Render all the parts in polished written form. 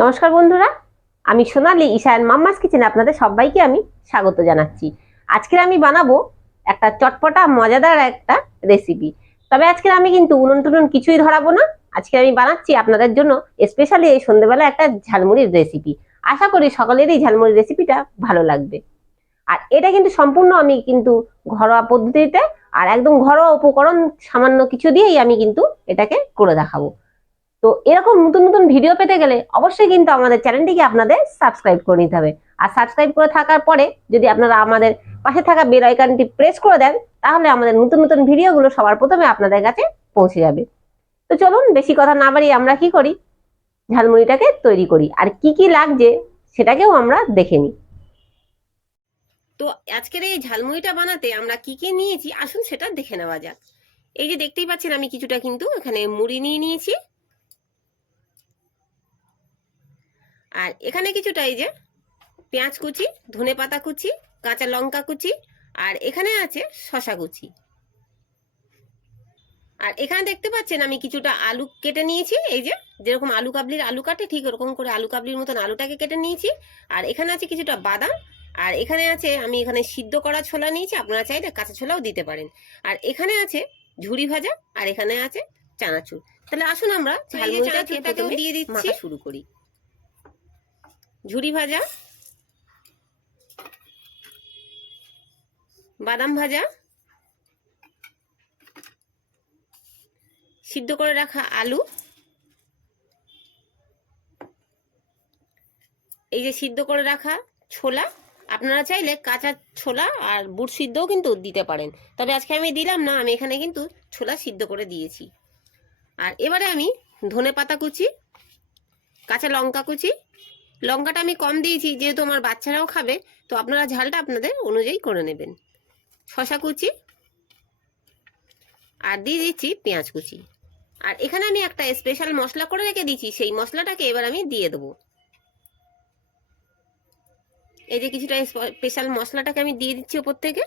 নমস্কার বন্ধুরা, আমি সোনালি ঈশান মাম্মাস কিচেনে আপনাদের সবাইকে আমি স্বাগত জানাচ্ছি। আজকে আমি বানাবো একটা চটপটা মজাদার একটা রেসিপি। তবে আজকে আমি কিন্তু উনুন টুনুন কিছুই ধরাবো না। আজকে আমি বানাচ্ছি আপনাদের জন্য স্পেশালি এই সন্ধ্যেবেলা একটা ঝালমুড়ির রেসিপি। আশা করি সকলেরই ঝালমুড়ির রেসিপিটা ভালো লাগবে। আর এটা কিন্তু সম্পূর্ণ আমি কিন্তু ঘরোয়া পদ্ধতিতে আর একদম ঘরোয়া উপকরণ সামান্য কিছু দিয়েই আমি কিন্তু এটাকে করে দেখাবো। তো এরকম নতুন নতুন ভিডিও পেতে গেলে অবশ্যই কিন্তু আমাদের চ্যানেলটিকে আপনাদের সাবস্ক্রাইব করে নিতে হবে। আর সাবস্ক্রাইব করে থাকার পরে যদি আপনারা আমাদের পাশে থাকা বেল আইকনটি প্রেস করে দেন, তাহলে আমাদের নতুন নতুন ভিডিওগুলো সবার প্রথমে আপনাদের কাছে পৌঁছে যাবে। তো চলুন বেশি কথা না বাড়িয়ে আমরা কি করি, ঝালমুড়িটাকে তৈরি করি। আর কি কি লাগছে সেটাকেও আমরা দেখে নিই। তো আজকের এই ঝালমুড়িটা বানাতে আমরা কি কি নিয়েছি আসুন সেটা দেখে নেওয়া যাক। এই যে দেখতেই পাচ্ছেন আমি কিছুটা কিন্তু এখানে মুড়ি নিয়ে নিয়েছি, আর এখানে কিছুটা এই যে পেঁয়াজ কুচি, ধনেপাতা কুচি, কাঁচা লঙ্কা কুচি, আর এখানে আছে শশা কুচি। আর এখানে দেখতে পাচ্ছেন আমি কিছুটা আলু কেটে নিয়েছি, এই যে যেরকম আলু কাবলির আলু কাটে ঠিক ওরকম করে আলু কাবলির মতন আলুটাকে কেটে নিয়েছি। আর এখানে আছে কিছুটা বাদাম, আর এখানে আছে আমি এখানে সিদ্ধ করা ছোলা নিয়েছি, আপনারা চাইলে কাঁচা ছোলাও দিতে পারেন। আর এখানে আছে ঝুরি ভাজা, আর এখানে আছে চানাচুর। তাহলে আসুন আমরা ঝালমুড়িটাকেও দিয়ে দিচ্ছি, শুরু করি। ঝুরি ভাজা, বাদাম ভাজা, সিদ্ধ করে রাখা আলু, এই যে সিদ্ধ করে রাখা ছোলা, আপনারা চাইলে কাঁচা ছোলা আর বুট সিদ্ধও কিন্তু দিতে পারেন, তবে আজকে আমি দিলাম না, আমি এখানে কিন্তু ছোলা সিদ্ধ করে দিয়েছি। আর এবারে আমি ধনেপাতা কুচি, কাঁচা লঙ্কা কুচি, লঙ্কাটা আমি কম দিয়েছি যেহেতু আমার বাচ্চারাও খাবে, তো আপনারা ঝালটা আপনাদের অনুযায়ী করে নেবেন। শশা কুচি, আর দিয়ে দিচ্ছি পেঁয়াজ কুচি। আর এখানে আমি একটা স্পেশাল মশলা করে রেখে দিয়েছি, সেই মশলাটাকে এবার আমি দিয়ে দেবো। এই যে কিছুটা স্পেশাল মশলাটাকে আমি দিয়ে দিচ্ছি ওপর থেকে।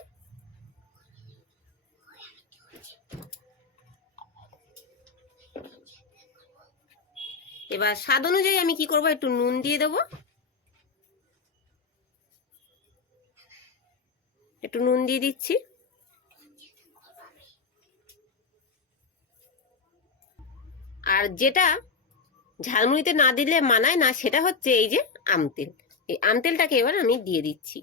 এবার স্বাদ অনুযায়ী আমি কি করব, একটু নুন দিয়ে দেবো, একটু নুন দিয়ে দিচ্ছি। আর যেটা ঝালমুড়িতে না দিলে মানায় না সেটা হচ্ছে এই যে আমতেল, এই আমতেলটাকে এবার আমি দিয়ে দিচ্ছি।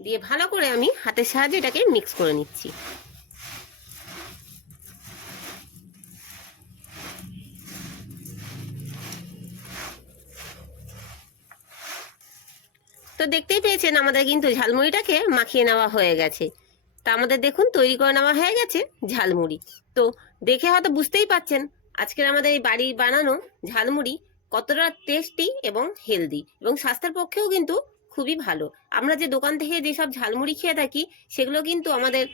দিয়ে ভালো করে আমি হাতের সাহায্যে এটাকে মিক্স করে নিচ্ছি। তো দেখতেই পেয়েছেন আমাদের কিন্তু ঝালমুড়িটাকে মাখিয়ে নেওয়া হয়ে গেছে। তা আমাদের দেখুন তৈরি করে নেওয়া হয়ে গেছে ঝালমুড়ি। তো দেখে হয়তো বুঝতেই পাচ্ছেন আজকের আমাদের এই বাড়ির বানানো ঝালমুড়ি কতটা টেস্টি এবং হেলদি, এবং স্বাস্থ্যের পক্ষেও কিন্তু খুবই ভালো। আমরা যে দোকান থেকে যেসব ঝালমুড়ি খেয়ে থাকি সেগুলো কিন্তু আমাদের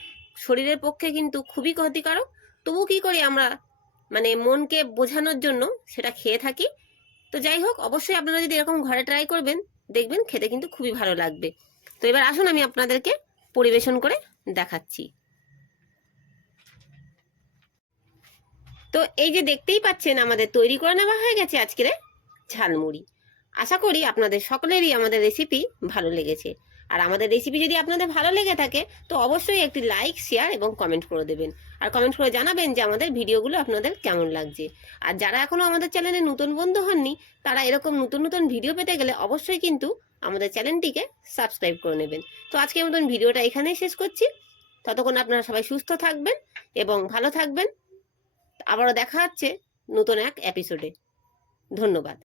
শরীরের পক্ষে কিন্তু খুবই ক্ষতিকারক, তবু কি করি আমরা মানে মনকে বোঝানোর জন্য সেটা খেয়ে থাকি। তো যাই হোক, অবশ্যই আপনারা যদি এরকম ঘরে ট্রাই করবেন দেখবেন খেতে কিন্তু খুবই ভালো লাগবে। তো এবার আসুন আমি আপনাদেরকে পরিবেশন করে দেখাচ্ছি। তো এই যে দেখতেই পাচ্ছেন আমাদের তৈরি করে নেওয়া হয়ে গেছে আজকের ঝালমুড়ি। আশা করি আপনাদের সকলেরই আমাদের রেসিপি ভালো লেগেছে। আর আমাদের রেসিপি যদি আপনাদের ভালো লেগে থাকে তো অবশ্যই একটি লাইক, শেয়ার এবং কমেন্ট করে দেবেন। আর কমেন্ট করে জানাবেন যে আমাদের ভিডিওগুলো আপনাদের কেমন লাগছে। আর যারা এখনো আমাদের চ্যানেলে নতুন বন্ধু হননি তারা এরকম নতুন নতুন ভিডিও পেতে গেলে অবশ্যই কিন্তু আমাদের চ্যানেলটিকে সাবস্ক্রাইব করে নেবেন। তো আজকের মতন ভিডিওটা এখানেই শেষ করছি। ততক্ষণ আপনারা সবাই সুস্থ থাকবেন এবং ভালো থাকবেন। আবারও দেখা হচ্ছে নতুন এক এপিসোডে। ধন্যবাদ।